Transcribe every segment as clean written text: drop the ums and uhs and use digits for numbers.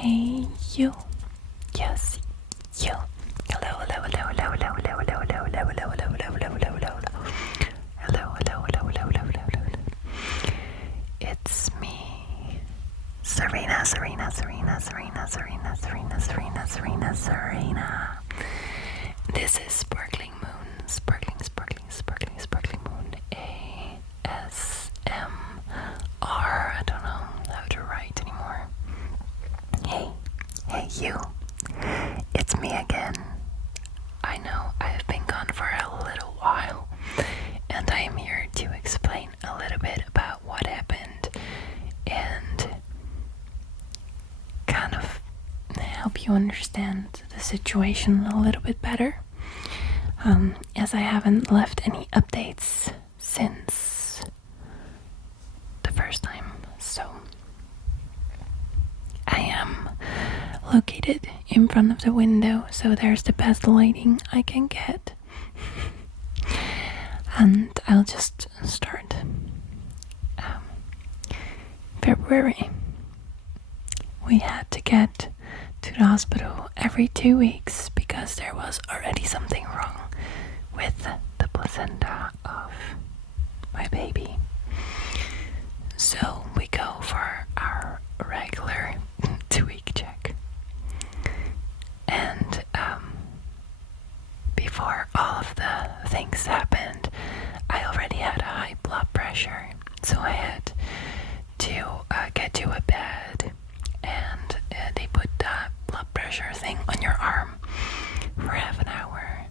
Hey, you. Yes, you. Hello, hello, hello, hello, hello, hello, hello, hello, hello, hello, hello, hello, hello, hello, hello. Hello, hello, hello, hello, hello, hello, hello. It's me, Serena, Serena, Serena, Serena, Serena, Serena, Serena, Serena, Serena. This is Sparkling Moon, Sparkling, Sparkling, Sparkling, Sparkling Moon, ASMR. I don't know how to write anymore. Hey you, it's me again. I know I've been gone for a little while, and I am here to explain a little bit about what happened and kind of help you understand the situation a little bit better, as I haven't left any updates since the first time. So I am located in front of the window, so there's the best lighting I can get. And I'll just start. February. We had to get to the hospital every 2 weeks because there was already something wrong with the placenta of my baby. So we go for our regular 2-week check. And before all of the things happened, I already had a high blood pressure, so I had to get to a bed, and they put the blood pressure thing on your arm for half an hour,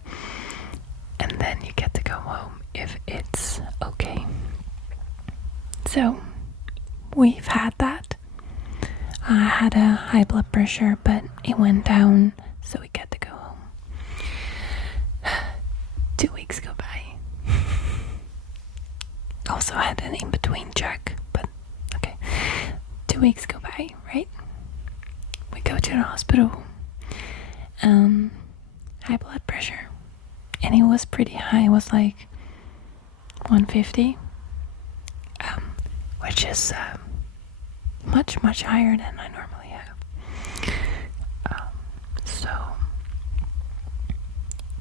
and then you get to go home if it's okay. So we've had that. I had a high blood pressure, but it went down, so we get to go home. 2 weeks go by. Also had an in-between check, but okay. 2 weeks go by, right? We go to the hospital. High blood pressure. And it was pretty high. It was like 150. Which is much, much higher than I normally have. So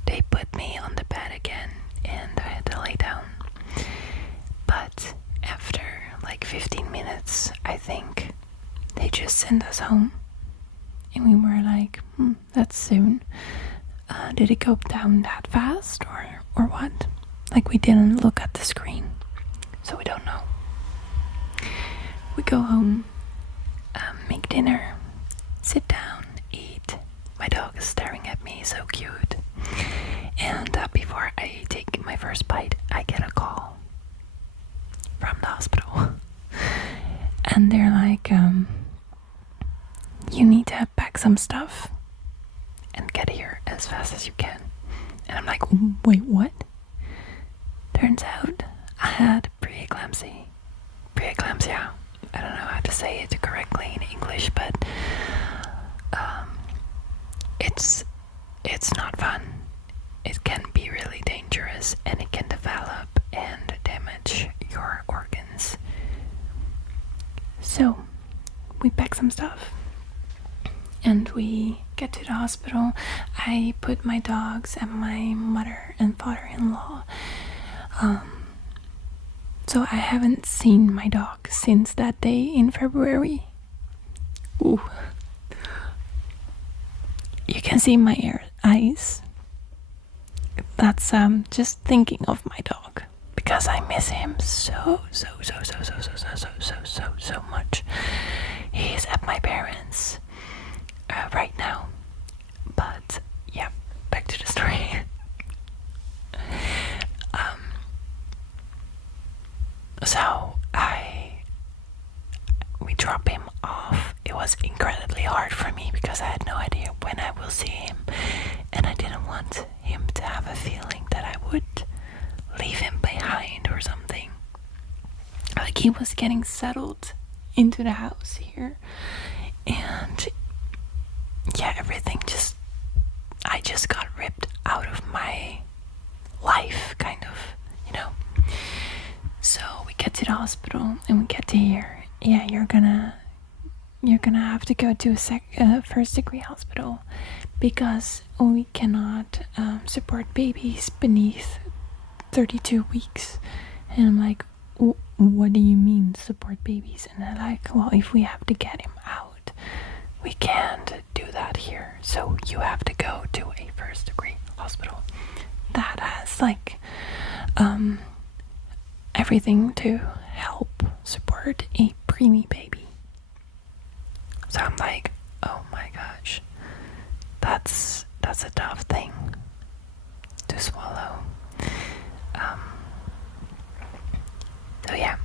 they put me on the bed again, and I had to lay down. But after like 15 minutes, I think, they just sent us home. And we were like, that's soon. Did it go down that fast or what? Like, we didn't look at the screen, so we don't know. We go home, make dinner, sit down, eat. My dog is staring at me, so cute. And before I take my first bite, I get a call from the hospital. And they're like, you need to pack some stuff and get here as fast as you can. And I'm like, wait, what? Turns out I had preeclampsia. I don't know how to say it correctly in English, but it's not fun. It can be really dangerous, and it can develop and damage your organs. So we pack some stuff and we get to the hospital. I put my dogs and my mother and father-in-law. So I haven't seen my dog since that day in February. Ooh. You can see my eyes. That's just thinking of my dog, because I miss him so much. He's at my parents' right now. But yeah, back to the story. So we drop him off. It was incredibly hard for me because I had no idea when I will see him, and I didn't want him to have a feeling that I would leave him behind or something. Like, he was getting settled into the house here, and yeah, I just got ripped out of my life, kind of, you know. So we get to the hospital and we get to hear, yeah, you're gonna you're gonna have to go to a first degree hospital because we cannot support babies beneath 32 weeks. And I'm like, what do you mean support babies? And they're like, well, if we have to get him out, we can't do that here. So you have to go to a first degree hospital that has like everything to help support a preemie baby. So I'm like, oh my gosh, that's a tough thing to swallow. So yeah,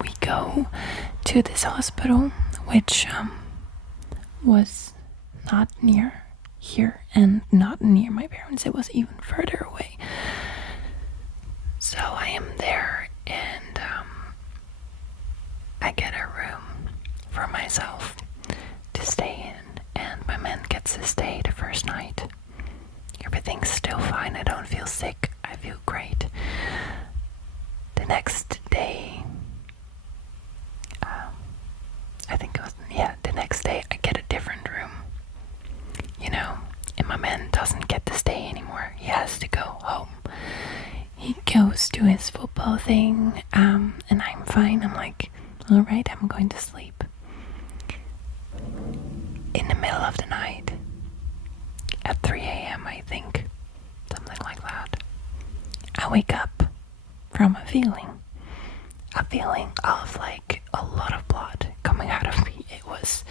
we go to this hospital, which was not near here and not near my parents. It was even further away. So I am there, and I get a room for myself to stay in, and my man gets to stay the first night. Everything's still fine. I don't feel sick. I feel great. The next day, the next day I get a different room, and my man doesn't get to stay anymore. He has to go home. He goes to his football thing, and I'm fine. I'm like, all right, I'm going to sleep. In the middle of the night, at 3 a.m. I think, something like that, I wake up from a feeling of like a lot of blood coming out of me. It was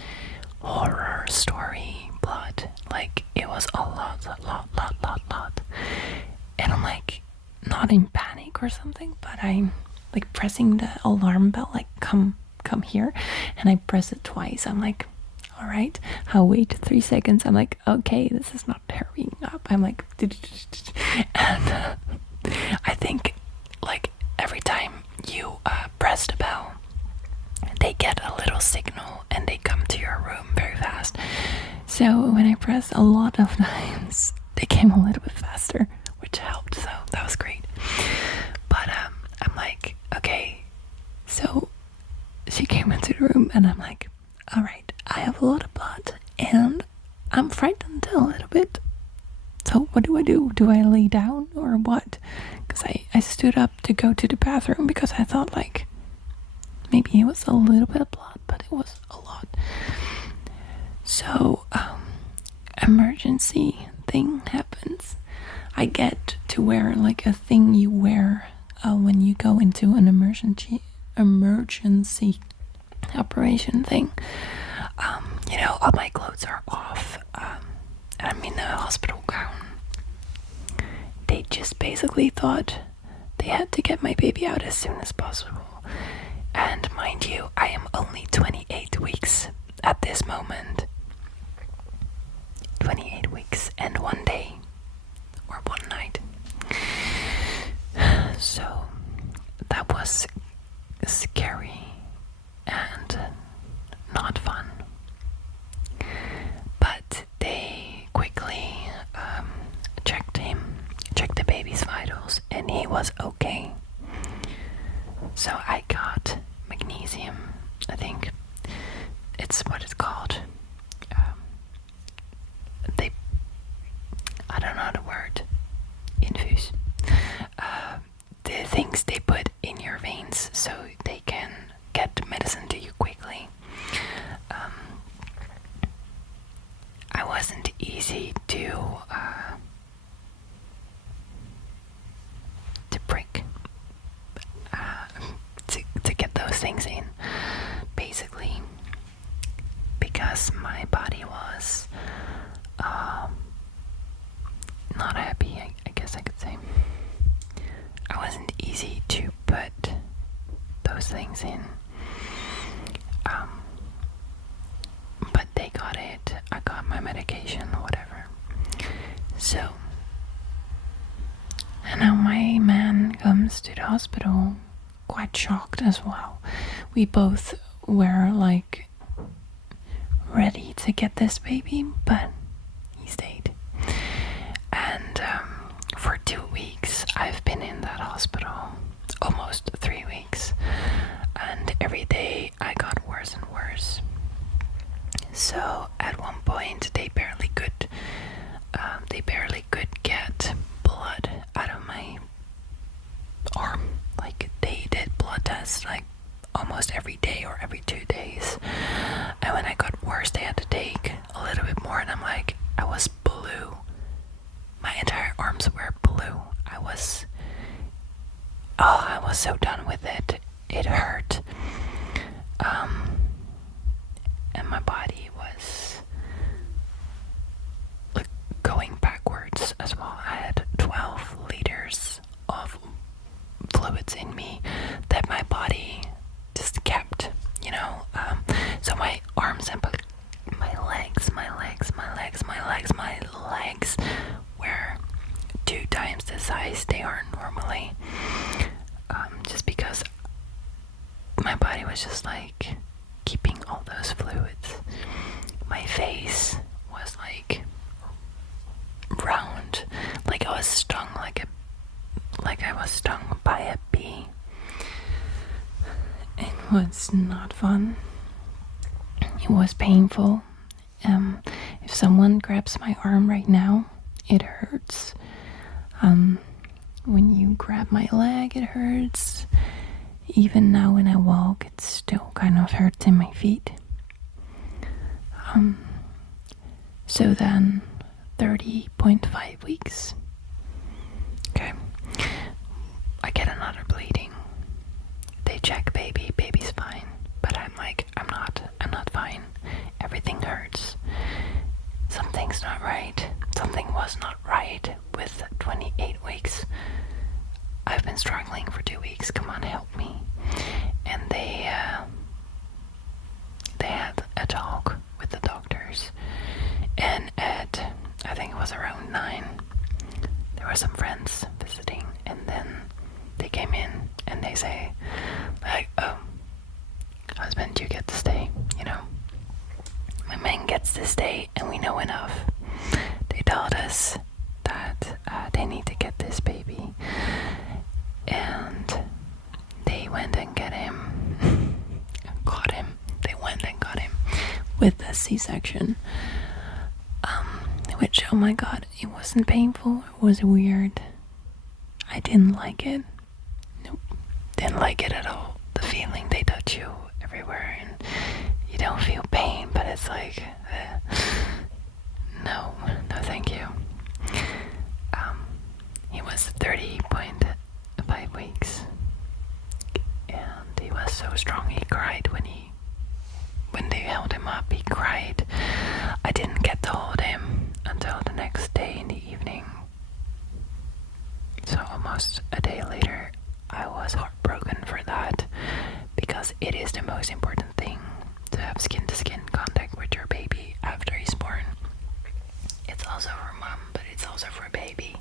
horror story blood. Like, it was a lot. And I'm like, not in panic or something, but I'm like pressing the alarm bell, like, come here. And I press it twice. I'm like, all right, I'll wait 3 seconds. I'm like, okay, this is not hurrying up. I'm like, and I think like every time you press the bell, they get a little signal and they come to your room very fast. So when I pressed a lot of times, they came a little bit faster, which helped. So that was great. But I'm like, okay. So she came into the room and I'm like, all right, I have a lot of blood and I'm frightened a little bit. So what do I do? Do I lay down or what? Because I stood up to go to the bathroom because I thought like maybe it was a little bit of blood, but it was a lot. So emergency thing happens. I get to wear like a thing you wear when you go into an emergency operation thing. All my clothes are off. I'm in a hospital gown. They just basically thought they had to get my baby out as soon as possible. And mind you, I am only 28 weeks at this moment. 28 weeks and 1 day. Or 1 night. So, that was scary and not fun. But they quickly checked the baby's vitals, and he was okay. So I got magnesium, I think it's what it's called. I don't know the word. Infuse. The things they put in your veins so they can get medicine to you quickly. I wasn't easy to prick, to get those things in, basically, because my body was not happy, I guess I could say. I wasn't easy to put those things in. But they got it. I got my medication, whatever. So, and now my man comes to the hospital quite shocked as well. We both were like ready to get this baby, but he stayed. And for 2 weeks I've been in that hospital, almost 3 weeks, and every day I got worse and worse. was like almost every day or every 2 days. And when I got worse, they had to take a little bit more, and I was blue. My entire arms were blue. I was so done with it. It hurt. And my body was like going backwards as well. I had 12 liters of fluids in me that my body just kept, so my arms and my legs were 2 times the size they are normally, just because my body was just like keeping all those fluids. My face was like round, like I was stung by a bee. It was not fun. It was painful. If someone grabs my arm right now, it hurts. When you grab my leg, it hurts. Even now when I walk, it still kind of hurts in my feet. So then 30.5 weeks. Okay. I get another bleeding. They check baby's fine. But I'm like, I'm not fine. Everything hurts. Something's not right. Something was not right with 28 weeks. I've been struggling for 2 weeks. Come on, help me. And they had a talk with the doctors. And at, I think it was around 9, there were some friends visiting. And then they came in and they say, like, oh, husband, you get to stay, My man gets to stay, and we know enough. They told us that they need to get this baby. And they went and got him. They went and got him with a C-section. Which, oh my god, it wasn't painful. It was weird. I didn't like it. Nope. Didn't like it at all. The feeling they touch you everywhere and you don't feel pain, but it's like, no thank you. He was 30.5 weeks, and he was so strong. He cried when they held him up. He cried. I didn't get to hold him until the next day in the evening. So almost a day later, I was heartbroken for that, because it is the most important thing to have skin-to-skin contact with your baby after he's born. It's also for mom, but it's also for baby.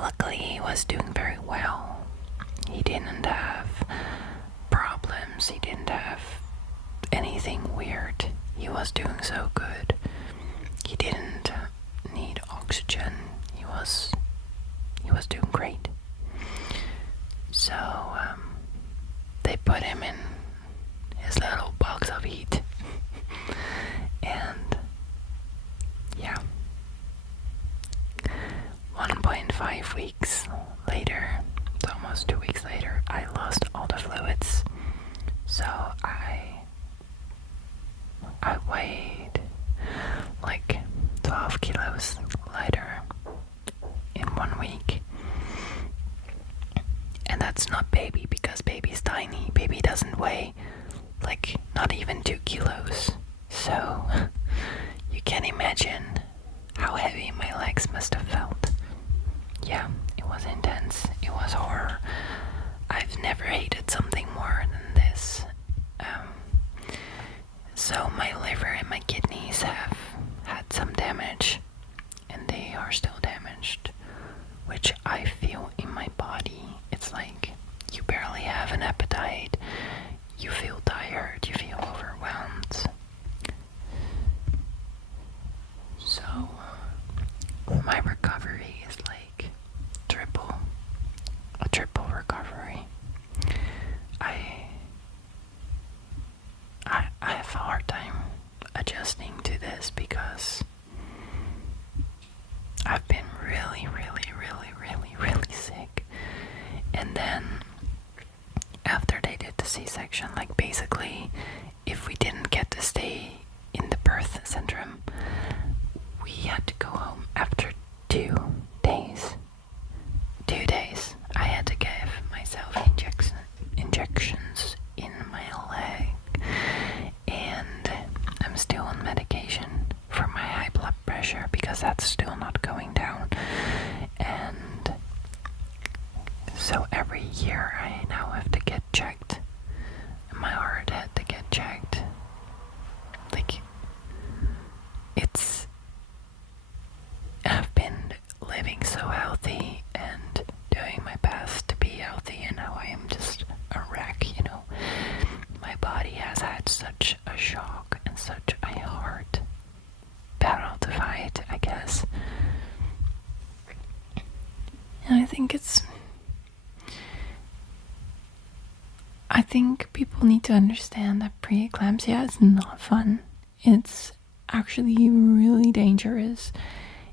Luckily, he was doing very well. He didn't have problems. He didn't have anything weird. He was doing so good. He didn't need oxygen. He was doing great. So they put him in his little box of heat. And yeah, 1.5 weeks later, so almost 2 weeks later, I lost all the fluids. So I weighed like 12 kilos lighter in 1 week. And that's not baby, because baby's tiny. Baby doesn't weigh like not even 2 kilos. So you can imagine how heavy my legs must have felt. Yeah, it was intense. It was horror. I've never hated something more than this. So my liver and my kidneys have had some damage, and they are still damaged, which I feel in my body. It's like you barely have an appetite, you feel tired, you feel overwhelmed. So my recovery is like a triple recovery. I have a hard time adjusting to this, because I've been really sick. And then C-section. Like basically, if we didn't get to stay in the birth center, we had to go home after 2 days. 2 days. I had to give myself injections in my leg, and I'm still on medication for my high blood pressure because that's still not going down. And so every year I now have to get checked. My heart had to get checked. Like, I've been living so healthy and doing my best to be healthy, and now I am just a wreck, you know. My body has had such a shock and such a hard battle to fight, I guess. And I think people need to understand that preeclampsia is not fun. It's actually really dangerous.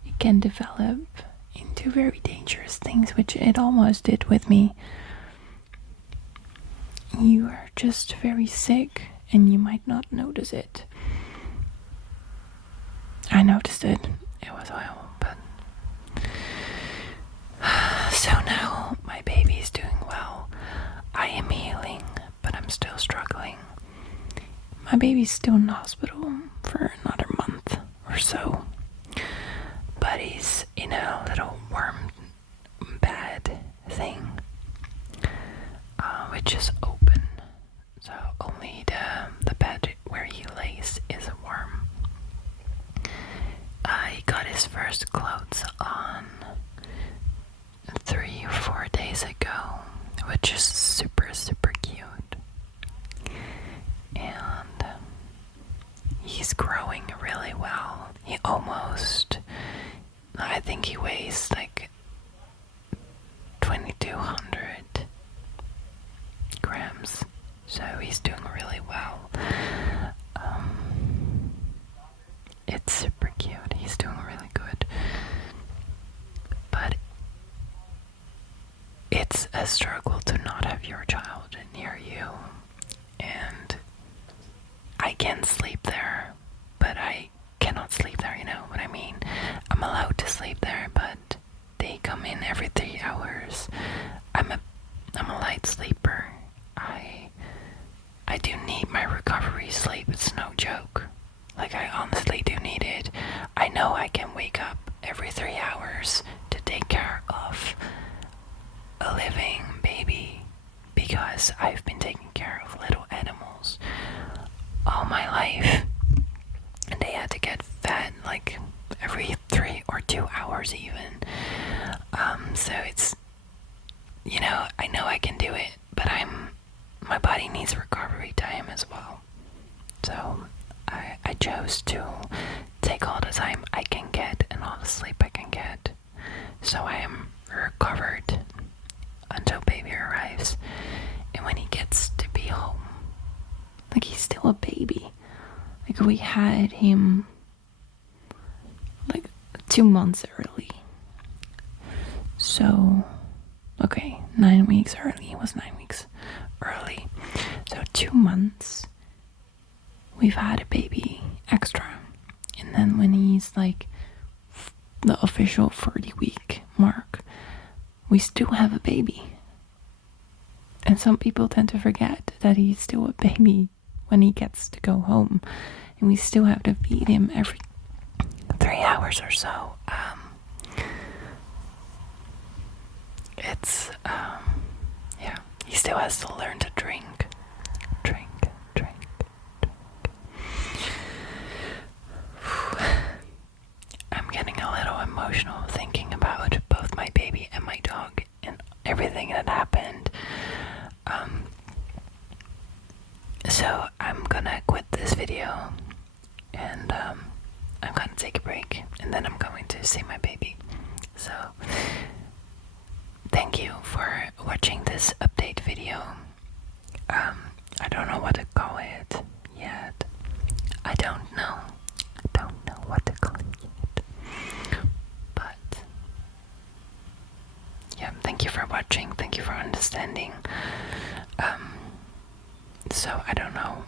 It can develop into very dangerous things, which it almost did with me. You are just very sick and you might not notice it. I noticed it. It was oil, but so now my baby is doing well. I am healing, but I'm still struggling. My baby's still in the hospital for another month or so, but he's in a little warm bed thing, which is open, so only the bed where he lays is warm. He got his first clothes on 3 or 4 days ago, which is super cute. And he's growing really well. I think he weighs like 2,200 grams, so he's doing really well. It's super cute. He's doing really good. But it's a struggle to not have your child near you. And I can sleep there, but I cannot sleep there, you know what I mean? I'm allowed to sleep there, but they come in every 3 hours. I'm a light sleeper. I do need my recovery sleep. It's no joke. Like, I honestly do need it. I know I can wake up every 3 hours to take care of a living baby because I've been taking care of little animals all my life, and they had to get fed like every 3 or 2 hours even. So it's, you know, I know I can do it, but my body needs recovery time as well. So I chose to take all the time I can get and all the sleep I can get, so I am recovered until baby arrives. And when he gets to be home, like, he's still a baby. Like, we had him like 2 months early. So, okay, 9 weeks early. It was 9 weeks early. So 2 months, we've had a baby extra. And then when he's like the official 40-week mark, we still have a baby. And some people tend to forget that he's still a baby when he gets to go home. And we still have to feed him every 3 hours or so. Yeah, he still has to learn to drink. I'm getting a little emotional thinking about both my baby and my dog and everything that happened. So I'm gonna quit this video and I'm gonna take a break, and then I'm going to see my baby. So thank you for watching this update video. I don't know what to call it yet. I don't know what to call it yet. But yeah, thank you for watching. Thank you for understanding. So I don't know.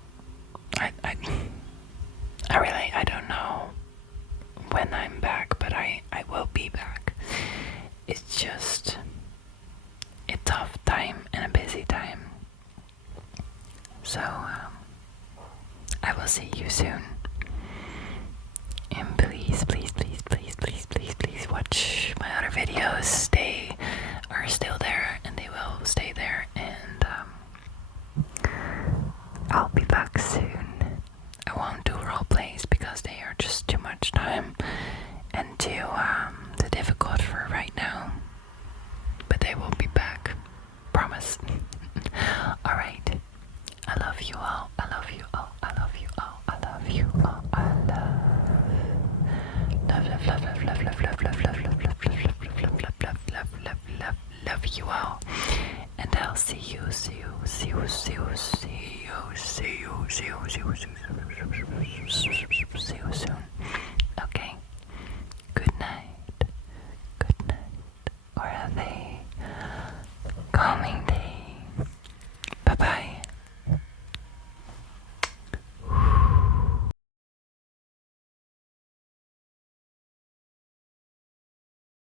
I don't know when I'm back, but I will be back. It's just a tough time and a busy time. So I will see you soon. And please, please, please, please, please, please, please watch my other videos. They are still there and they will stay there. And I'll be back soon. I won't do role plays because they are just too much time and too difficult for right now. But they will be back. Promise. Alright. I love you all. I love you all. I love you all. I love you all. I love you all. And I'll see you